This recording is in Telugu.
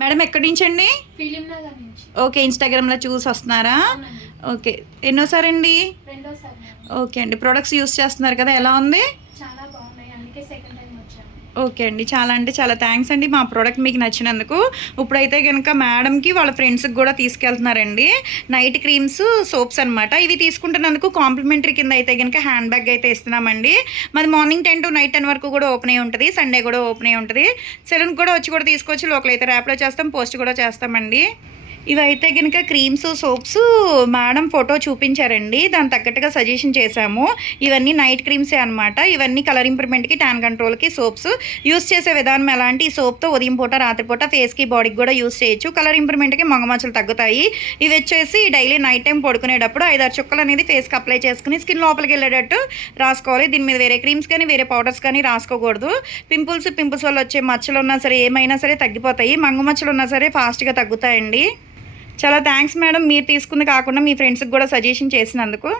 మేడం ఎక్కడి నుంచి అండి? ఫిలిం నగర్ నుంచి. ఓకే, ఇన్స్టాగ్రామ్లో చూసి వస్తున్నారా? ఓకే, ఎన్నోసారి అండి? రెండోసారి. ఓకే అండి, ప్రొడక్ట్స్ యూస్ చేస్తున్నారు కదా, ఎలా ఉంది? చాలా బాగున్నాయి, అందుకే సెకండ్ టైం వచ్చాను. ఓకే అండి, చాలా అంటే చాలా థ్యాంక్స్ అండి మా ప్రోడక్ట్ మీకు నచ్చినందుకు. ఇప్పుడైతే కనుక మేడంకి వాళ్ళ ఫ్రెండ్స్కి కూడా తీసుకెళ్తున్నారండి నైట్ క్రీమ్స్ సోప్స్ అనమాట. ఇవి తీసుకుంటున్నందుకు కాంప్లిమెంటరీ కింద అయితే కనుక హ్యాండ్ బ్యాగ్ అయితే ఇస్తున్నామండి. మాది మార్నింగ్ 10 to నైట్ 10 వరకు కూడా ఓపెన్ అయి ఉంటుంది, సండే కూడా ఓపెన్ అయి ఉంటుంది. సెలూన్కి కూడా వచ్చి కూడా తీసుకోవచ్చు, లోకల్ అయితే ర్యాప్లో చేస్తాం, పోస్ట్ కూడా చేస్తామండి. ఇవైతే కనుక క్రీమ్స్ సోప్స్ మేడం ఫోటో చూపించారండి, దాని తగ్గట్టుగా సజెషన్ చేశాము. ఇవన్నీ నైట్ క్రీమ్సే అనమాట. ఇవన్నీ కలర్ ఇంప్రూవ్మెంట్కి, ట్యాన్ కంట్రోల్కి సోప్స్. యూస్ చేసే విధానం ఎలాంటి ఈ సోప్తో ఉదయం పూట రాత్రిపూట ఫేస్కి బాడీకి కూడా యూస్ చేయొచ్చు. కలర్ ఇంప్రూవ్మెంట్కి మొగమచ్చలు తగ్గుతాయి. ఇవి వచ్చేసి డైలీ నైట్ టైం పడుకునేటప్పుడు 5-6 చుక్కలు అనేది ఫేస్కి అప్లై చేసుకుని స్కిన్ లోపలికి వెళ్ళేటట్టు రాసుకోవాలి. దీని మీద వేరే క్రీమ్స్ కానీ వేరే పౌడర్స్ కానీ రాసుకోకూడదు. పింపుల్స్ వల్ల వచ్చే మచ్చలు ఉన్నా సరే ఏమైనా సరే తగ్గిపోతాయి. మంగు మచ్చలు ఉన్నా సరే ఫాస్ట్గా తగ్గుతాయండి. చాలా థ్యాంక్స్ మేడం, మీరు తీసుకుంది కాకుండా మీ ఫ్రెండ్స్కి కూడా సజెషన్ చేసినందుకు.